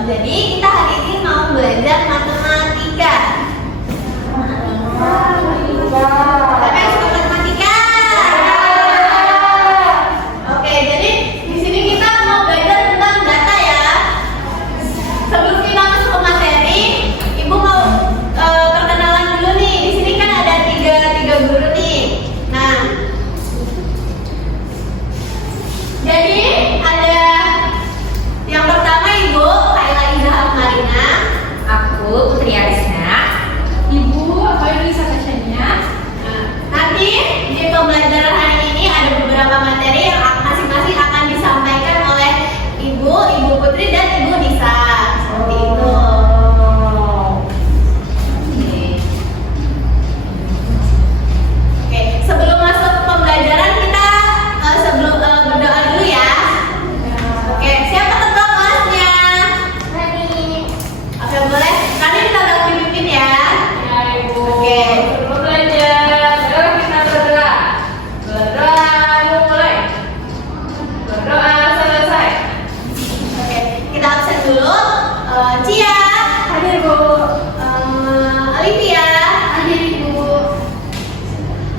Jadi kita hari ini mau belajar matematika. Siapa yang suka matematika? Oke, jadi di sini kita mau belajar tentang data ya. Sebelum kita masuk ke materi, Ibu mau perkenalan dulu nih. Di sini kan ada tiga guru nih. Nah, jadi ada yang pertama Ibu Kaila Izahab Marina. Aku Putri Arisna. Ibu, aku Elisa Tasyania. Nah, nanti di pembelajaran hari ini ada beberapa materi yang masing-masing akan disampaikan oleh Ibu Putri dan Ibu Nisa. Seperti itu. Oke, sebelum masuk ke pembelajaran kita berdoa dulu ya. Oke, siapa ketua kelasnya? Oke, boleh. Kalian kita udah pimpin ya. Ya, Ibu. Oke. Sebelum belajar, yuk kita berdoa. Berdoa mulai. Berdoa selesai. Oke, kita absen dulu. Cia, Hadir, Bu. Olivia, Hadir, Ibu.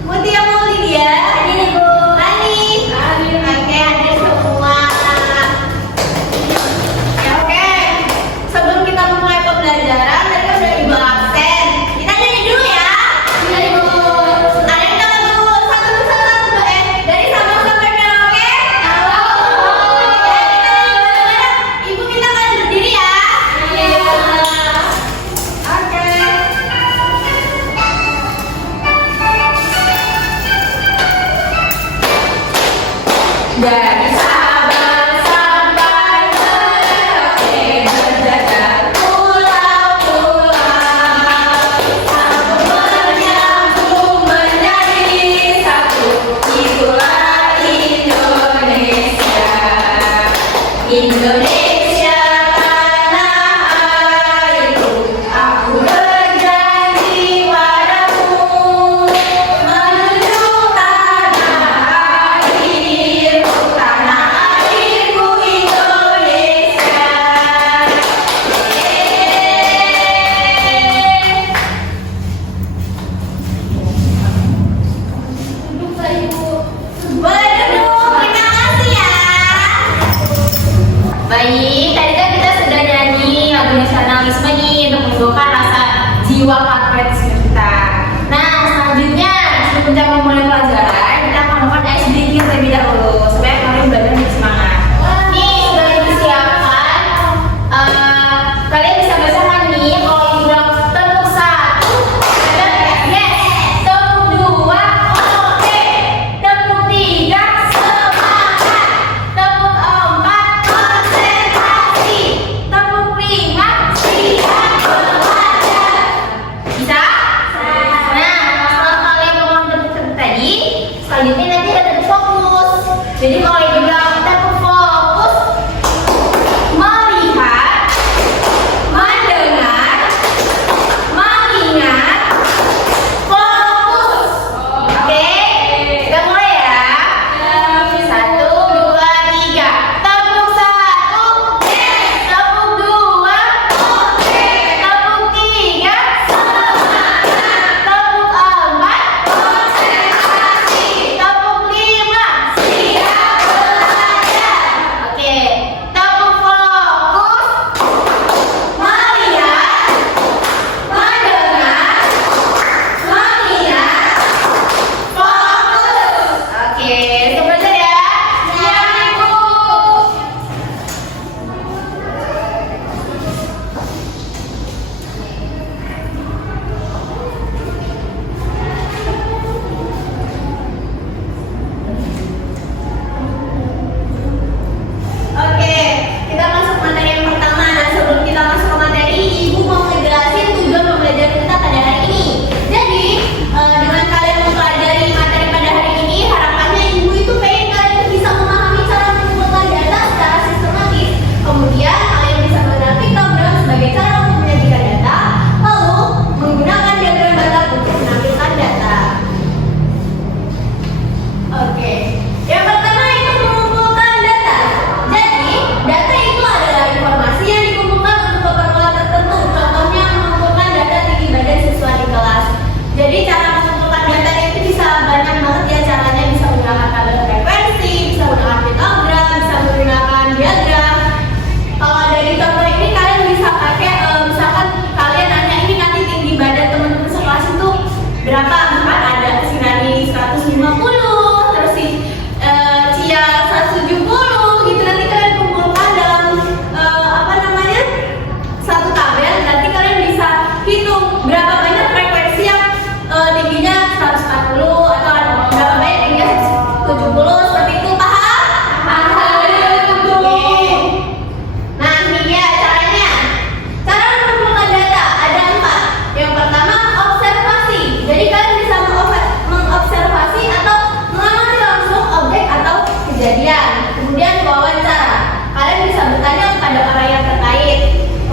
Mutia Maulidia, hadir Ibu. Rani, Hadir. oke, hadir semua. Ya, oke. Sebelum kita memulai pembelajaran, tadi udah Ibu absen. Kita nyanyi dulu ya. Iya, Ibu. Ada yang tahu dulu satu dari Sabang sampai Merauke? Tahu. Oke, kita nyanyi bareng-bareng. Ibu minta kalian berdiri ya. Iya.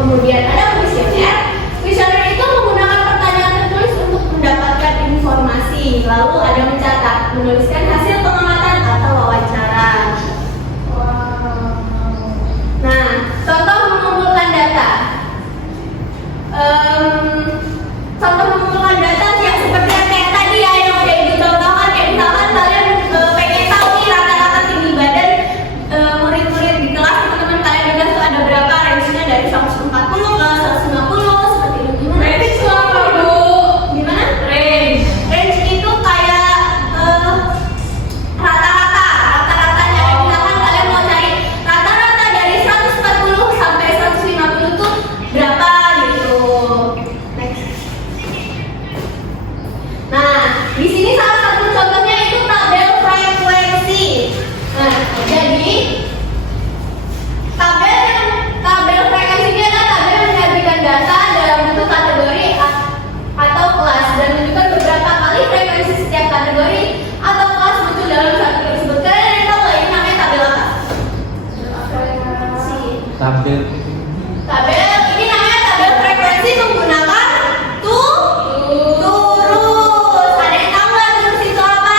Kemudian ada kuesioner. Kuesioner itu menggunakan pertanyaan tertulis untuk mendapatkan informasi. Lalu ada mencatat, menuliskan hasil pengamatan atau wawancara. Nah, contoh mengumpulkan data. Contoh mengumpulkan data yang seperti yang kayak tadi ya, yang udah ibu contohkan. Kayak misalkan kalian pengen tahu nih rata-rata tinggi badan murid-murid di kelas, teman-teman kalian juga tuh ada berapa, range-nya dari 140 ke 150 seperti itu. Gimana? Range itu apa, Bu? Gimana? Range. Range itu kayak rata-ratanya. Misalkan kalian mau cari rata-rata dari 140 sampai 150 tuh berapa gitu. Next. Nah, di sini salah satu contohnya itu tabel frekuensi. Nah, jadi tabel frekuensi ini adalah tabel yang menyajikan data dalam bentuk kategori atau kelas dan menunjukkan beberapa kali frekuensi setiap kategori atau kelas muncul dalam satu tersebut. Kalian tahu nggak ini namanya tabel apa? Tabel Tabel ini namanya tabel frekuensi menggunakan turus. Ada yang tahu nggak turus itu apa?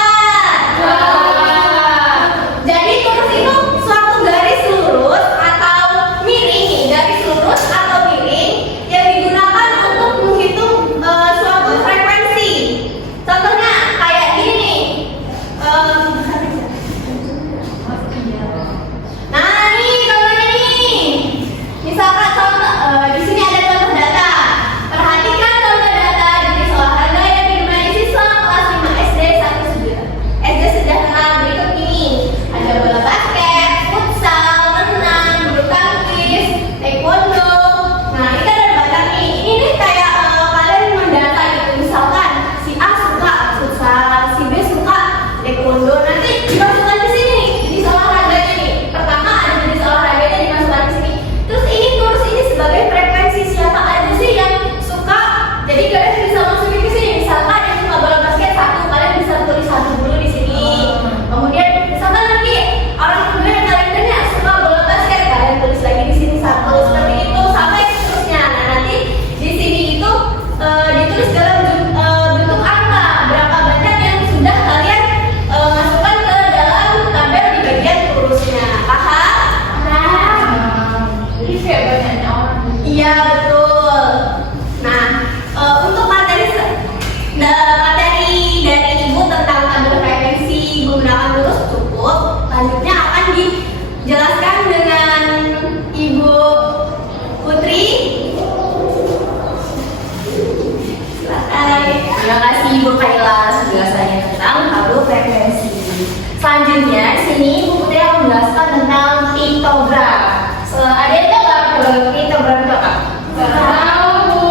Jadi turus itu suatu garis lurus atau miring, nih, garis lurus atau miring yang digunakan untuk menghitung suatu frekuensi. Contohnya kayak gini. Nah, nih contohnya nih. Misalkan contoh di sini ada contoh data. Perhatikan contoh data jenis olahraga yang digemari siswa kelas 5 SD SD sejahtera berikut ini. Ada bola basket, futsal, renang, bulu tangkis, taekwondo. Nah, ini ada banyak nih. Ini nih kayak kalian mendata gitu. Misalkan si A suka futsal, si B suka taekwondo. Nanti dimasukkan ke sini nih jenis olahraganya nih. Pertama ada jenis olahraganya dimasukkan ke sini. Terus ini turus ini sebagai frekuensi siapa aja sih yang suka. Jadi kalian bisa masukin ke sini. Misalkan yang suka bola basket 1, kalian bisa tulis 1 dulu di sini. Kemudian misalkan nanti orang kedua yang kalian tanya suka bola basket, kalian tulis lagi di sini 1. Seperti itu sampai seterusnya. Nah, nanti di sini itu ditulis dalam bentuk angka berapa banyak yang sudah kalian masukkan ke dalam tabel di bagian turusnya. Paham? Jadi kayak banyaknya orang. Iya betul. Nah, untuk materi dari ibu tentang tabel frekuensi menggunakan turus cukup. Selanjutnya akan dijelaskan dengan Ibu Putri. Silakan. Terima kasih Ibu Kaila penjelasannya tentang tabel frekuensi. Selanjutnya, di sini Ibu Putri akan menjelaskan tentang piktogram. Ada yang tahu nggak piktogram itu apa? Tahu, Bu.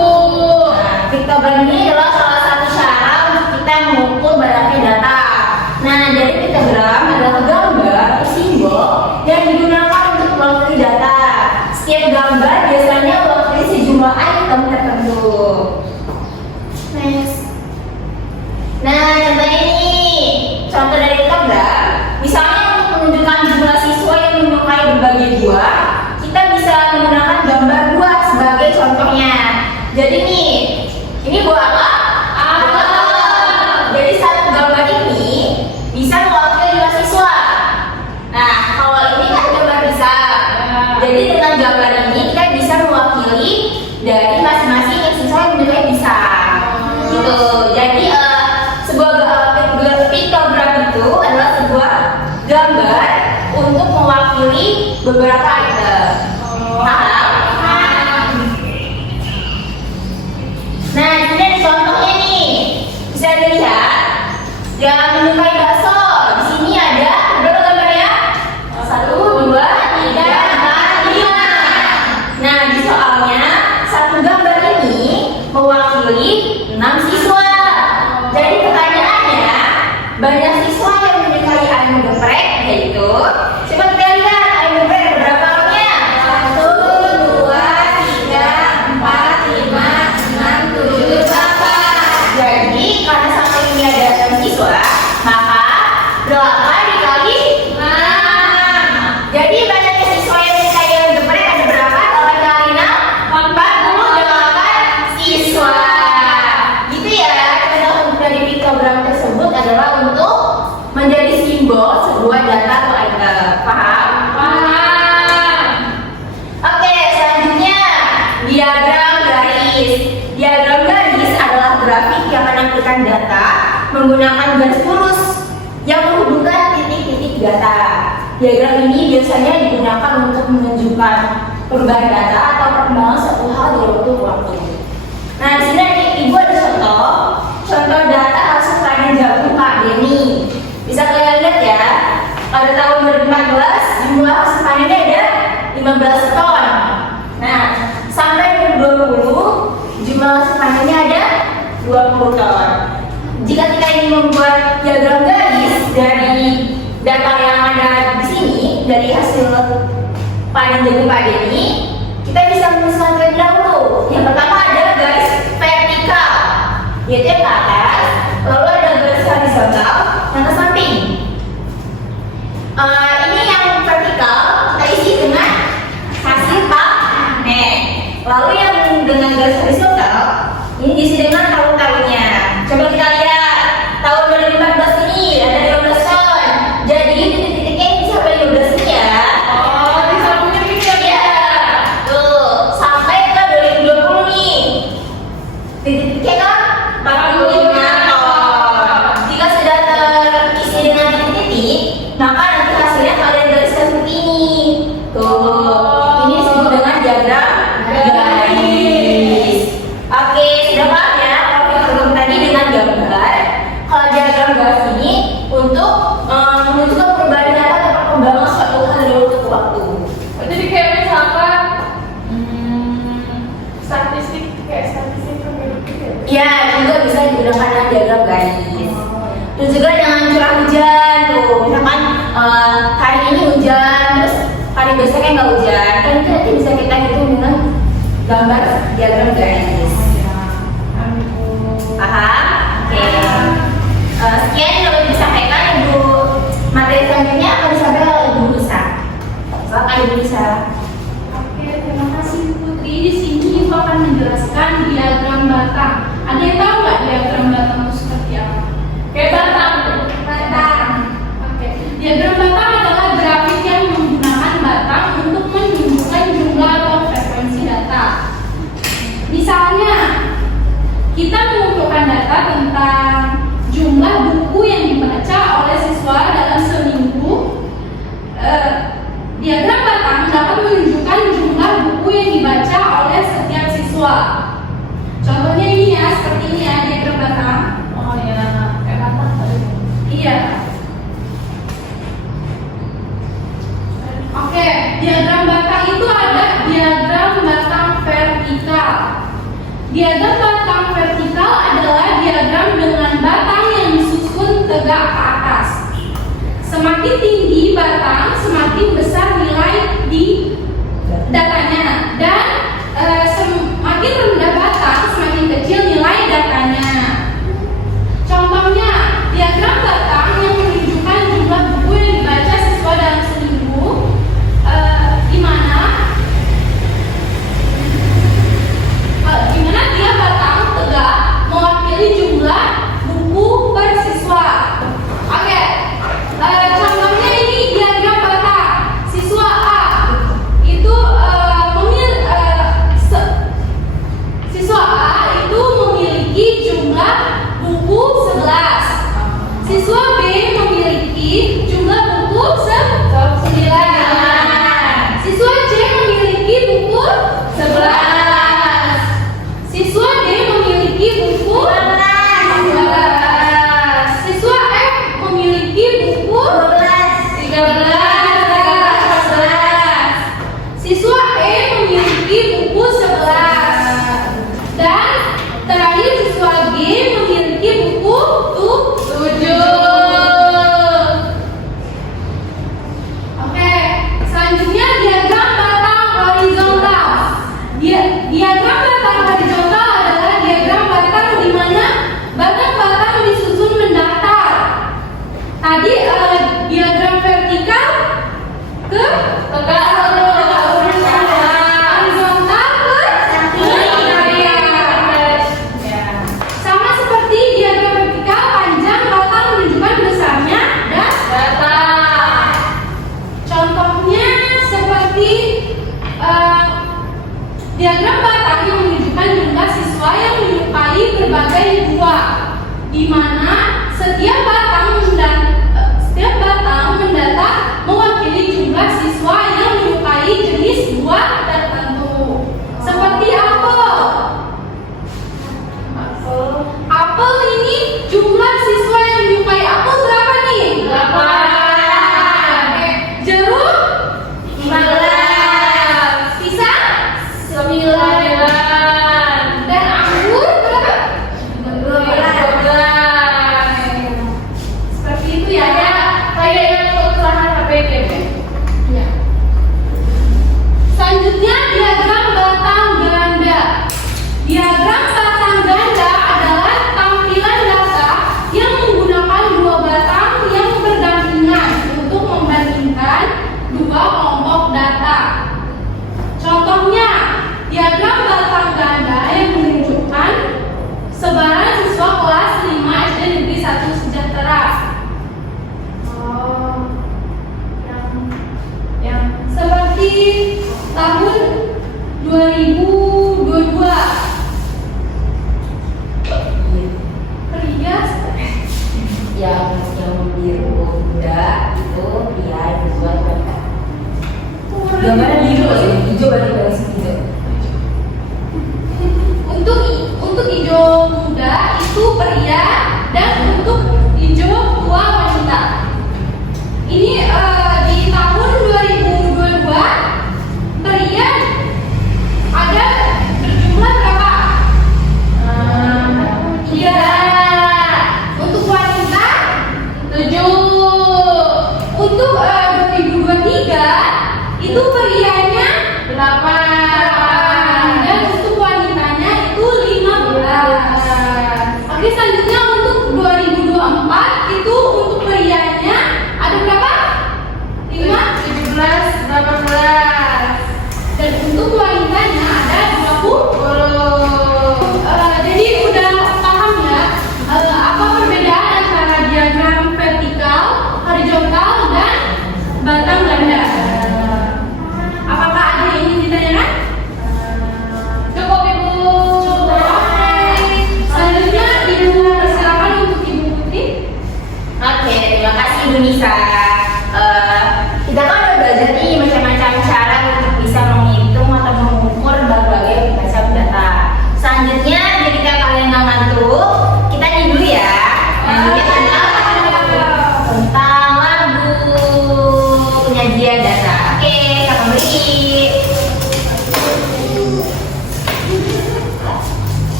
Nah, piktogram ini adalah salah satu cara untuk kita mengukur banyaknya data. Nah, jadi piktogram adalah gambar atau simbol yang digunakan untuk mewakili data. Setiap gambar biasanya mewakili sejumlah item tertentu. Next. Nah, contohnya ini contoh dari piktogram. Misalnya untuk menunjukkan jumlah siswa yang menyukai berbagai buah, kita bisa menggunakan gambar buah sebagai contohnya. Jadi nih, ini buah apa? Apel. Jadi satu gambar ini bisa mewakili jumlah siswa. Nah, kalau ini kan gambar bisa. Jadi dengan gambar ini kita bisa mewakili dari masing-masing yang siswa yang menyukai bisa. Gitu. Jadi sebuah piktogram itu adalah sebuah gambar untuk mewakili beberapa item. Paham? Nah, ini ada contohnya nih. Bisa dilihat yang menyukai bakso. Di sini ada berapa gambarnya? 1, 2, 3, 4, 5. Nah, di soalnya satu gambar ini mewakili 6 siswa. Jadi pertanyaannya, banyak siswa yang menyukai ayam geprek, yaitu coba kita lihat ayam geprek ada berapa lauknya? 1, 2, 3, 4, 5, 6, 7, 8. Jadi karena sampai ini ada 6 siswa, maka menggunakan garis lurus yang menghubungkan titik-titik data. Diagram ini biasanya digunakan untuk menunjukkan perubahan data atau perkembangan suatu hal dari waktu ke waktu. Nah, di sini Ibu ada contoh data hasil panen jagung Pak Denny. Bisa kalian lihat ya, pada tahun 2014 jumlah hasil panennya ada 15 ton. Nah, sampai 2020 jumlah hasil panennya ada 20 ton. Jika kita ingin membuat diagram garis dari data yang ada di sini, dari hasil panen jagung Pak Denny, kita bisa menuliskan terlebih dahulu. Yang pertama ada garis vertikal, yaitu yang ke atas, lalu ada garis horizontal yang ke samping. Ini yang vertikal kita isi dengan hasil panen. Lalu yang dengan garis horizontal ini diisi dengan tahun-tahunnya. Coba kita lihat tahun 2014 ini ada 15 ton. Jadi titik-titiknya ini sampai 15 ini ya. Oh, di sampingnya bisa Ya, tuh sampai ke 2020 nih. Titik-titiknya kan 45 ton. Jika sudah terisi dengan titik-titik, maka nanti hasilnya kalian gariskan seperti ini. Tuh, ini disebut dengan diagram garis. Oke, sudah paham ya kalau kita belum tadi dengan gambar. Kalau diagram garis ini untuk menunjukkan perubahan data atau perkembangan suatu hal dari waktu ke waktu. Jadi kayak misalkan statistik gitu. Ya, juga bisa digunakan dengan diagram garis. Dan juga dengan curah hujan tuh, misalkan hari ini hujan, terus hari besoknya nggak hujan, kan itu nanti bisa kita hitung dengan gambar diagram garis. Paham? Oke. Sekian yang dapat disampaikan Ibu. Materi selanjutnya akan disampaikan oleh Ibu Lisa. Silakan Ibu Lisa. Oke, terima kasih Putri. Di sini Ibu akan menjelaskan diagram batang. Ada yang tahu nggak diagram batang itu seperti apa? Kayak batang. Batang. Oke. Diagram batang adalah grafik yang menggunakan batang untuk menunjukkan jumlah atau frekuensi data. Misalnya, kita mengumpulkan data tentang jumlah buku yang dibaca oleh siswa dalam seminggu. Diagram batang dapat menunjukkan jumlah buku yang dibaca oleh setiap siswa. Contohnya ini ya, seperti ini ya diagram batang. Oh ya, kayak batang tadi. Iya. Oke, diagram batang itu ada diagram batang vertikal. Diagram batang vertikal adalah diagram dengan batang yang disusun tegak ke atas. Semakin tinggi batang, semakin besar nilai di datanya, dan semakin rendah batang, semakin kecil nilai datanya. Contohnya, diagram batang yang menunjukkan jumlah buku yang dibaca siswa dalam seminggu, di mana dia batang tegak mewakili jumlah buku per siswa. Oke, contohnya ini diagram batang. Siswa A itu siswa A itu memiliki jumlah buku 11. Siswa B memiliki jumlah buku 9. Siswa C memiliki buku 11. Siswa D memiliki buku 12. Siswa F memiliki buku 13. Siswa E memiliki buku 11. Dan terakhir siswa G memiliki buku 7. Oke, selanjutnya diagram batang horizontal. Diagram batang horizontal adalah diagram batang di mana batang-batang disusun mendatar. Tadi diagram vertikal ke Tegak. horizontal ke sama seperti diagram vertikal, panjang batang menunjukkan besarnya data. Contohnya seperti diagram batang yang menunjukkan jumlah siswa yang menyukai berbagai buah, di mana Setiap batang mendata mewakili jumlah siswa yang menyukai jenis buah tertentu. Seperti apel. Apel ini jumlah siswa yang menyukai apel berapa nih? 8. Jeruk 15. pisang 9. dan anggur berapa? 12. Seperti itu ya. Kayak yang kelurahan HPD deh. Ya. Selanjutnya diagram batang ganda. Diagram batang ganda adalah tampilan data yang menggunakan dua batang yang berdampingan untuk membandingkan dua kelompok data. Contohnya, diagram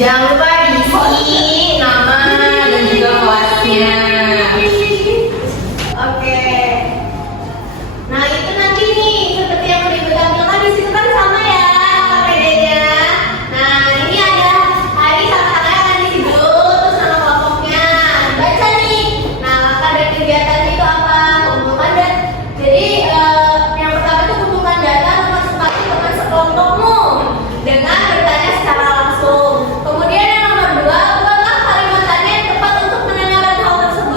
Jangan lupa diisi nama dan juga kelasnya. Oke. Nah itu nanti nih seperti yang udah Ibu tampilkan di situ kan sama ya KPD-nya. Nah ini ada hari sama tanggal akan diisi dulu, terus nama kelompoknya baca nih. Nah kakak dari kegiatan itu apa? Kumpulkan dan jadi yang pertama itu kumpulkan data tentang sepatu teman sekelompokmu dengan bertanya secara langsung. Kemudian yang nomor dua, buatlah kalimat tanya yang tepat untuk menanyakan hal tersebut.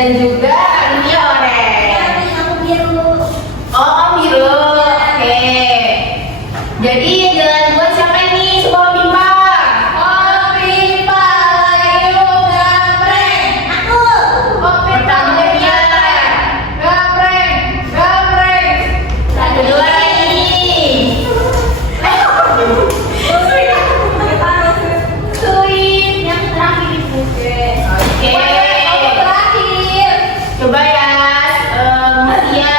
Dan juga ini orange. Aku biru. Oh, biru. Oke. Jadi jalan buat siapa ini? Semua pimpang. Oh, pimpang, ayo gambreng. Aku. Oh, Pertama dia. gambreng, gambreng. Kedua ini. Sweet. Yang terakhir itu. Oke. Kamu terakhir. Coba ya, Maria.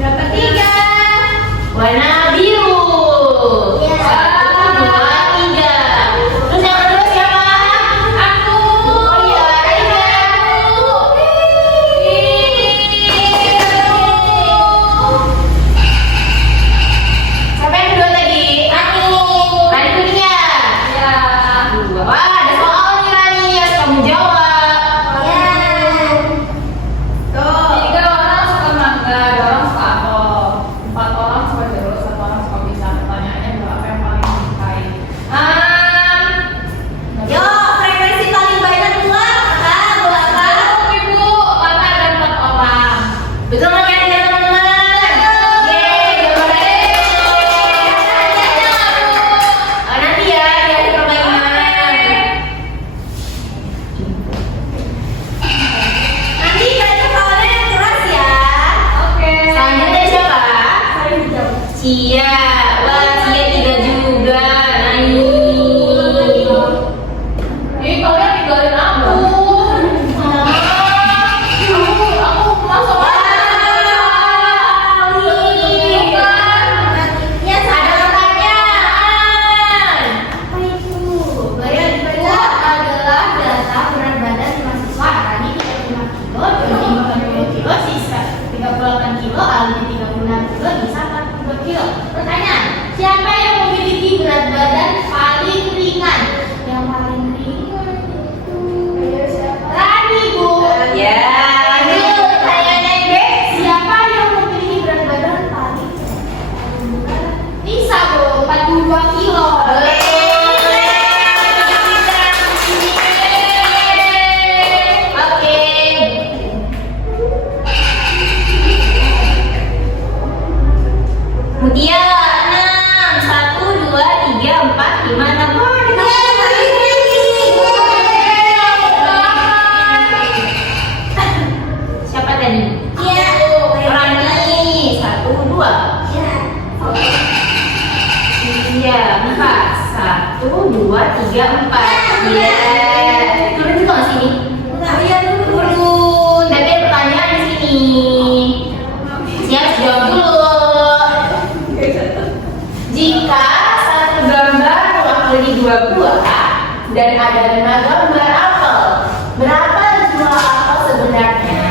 Dapat 3. Warna biru. Iya. 1, 2, 3. Terus yang kedua siapa? Aku. Oh iya, Aida. Siapa yang kedua tadi? Aku. Rani punya. Ya. Wah, ada soal nih Rani, harus kamu jawab. Ya. Tuh. 3 orang suka mangga, 2 orang suka apel, 4 orang suka jeruk, 1 orang suka pisang. Pertanyaannya adalah apa yang paling disukai? Yo, frekuensi paling banyak keluar. Kakak, bola apa? Ibu, karena ada 4 orang. Betul nggak ya teman-teman? Yeay, jawabannya. Nanti ya di akhir permainan. Nanti banyak kawannya yang keras ya. Oke. Selanjutnya siapa? Paling jauh. Cia. Wah, Cia 3 juga. Nice. Ih, kalian tinggalin aku. Aku masuk Ya, Ada pertanyaan. apa itu? Bayar itu adalah data berat badan mahasiswa. Rani 35 kilo, Doni 40 kilo, sisa 38 kilo, Aldi 36 kilo, Nisa 42 kilo. Pertanyaan, siapa yang memiliki berat badan paling ringan? Yang paling ringan itu Rani, Bu. Ya, lanjut pertanyaan yang B. Siapa yang memiliki berat badan paling berat? Nisa, Bu, 42 kilo. Oke. Mutia 6, 1, 2, 3, 4, 5, 6. Wah, kita siapa tadi? Rani 1, 2. Iya, 4. 1, 2, 3, 4. Iya. Turun juga nggak sini? Turun. Tapi ada pertanyaan di sini. Siap, jawab dulu. Jika satu gambar mewakili 2 buah dan ada 5 gambar apel, berapa jumlah apel sebenarnya?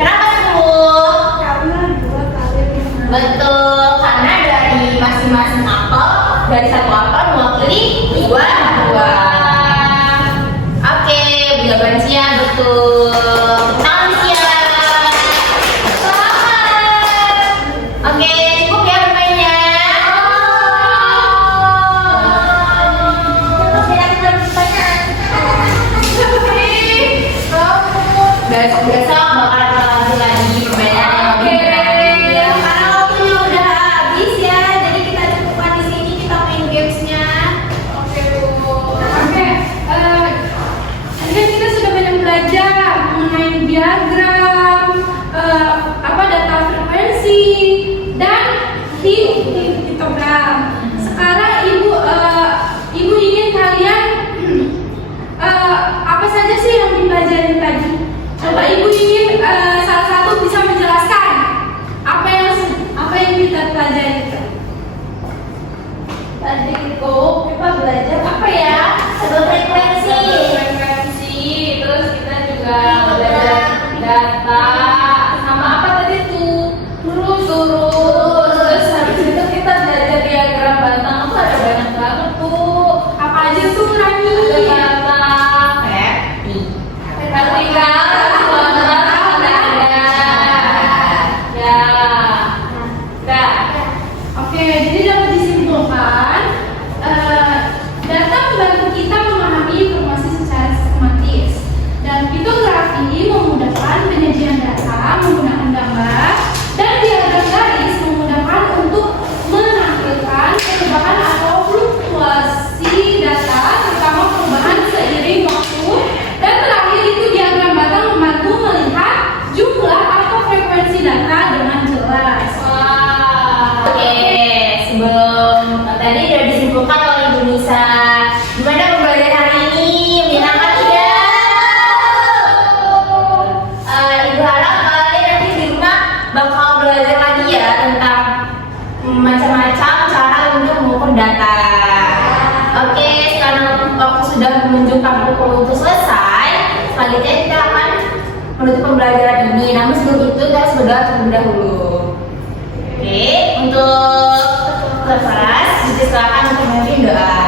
Kenapa 10? Betul, karena dari masing-masing apel, dari satu apel mewakili 2 buah. Oke, jawaban Cia betul. Tangan Cia. Selamat. Oke, cukup ya bermainnya. Besok bakalan kita lanjut lagi permainan yang lebih berat. Karena waktunya udah habis ya, jadi kita cukupkan di sini, kita main gamesnya. Oke, Bu. Oke, tadi kan kita sudah banyak belajar mengenai diagram, data frekuensi dan histogram. Sekarang ibu ingin kalian apa saja sih yang dipelajari tadi? Coba ibu ingin salah satu bisa menjelaskan apa yang kita pelajari. Tadi kita belajar apa ya? Frekuensi. Frekuensi. Terus kita juga belajar data. Sama apa tadi tuh? Terus. Terus habis itu kita belajar diagram batang. Tuh ada banyak banget tuh. Apa aja tuh Rani? Ada batang. Vertikal. Kuadrat. Ada. Ya. Dah. Oke, jadi dapat disimpulkan data tadi sudah disimpulkan oleh Ibu Nisa. Gimana pembelajaran hari ini? Menyenangkan tidak? Ibu harap kalian nanti di rumah bakal belajar lagi ya tentang macam-macam cara untuk mengukur data. Oke, sekarang waktu sudah menunjukkan pukul untuk selesai. Selanjutnya kita akan menutup pembelajaran ini. Namun sebelum itu kita harus berdoa terlebih dahulu. Oke, untuk Keras, silakan untuk memimpin doa.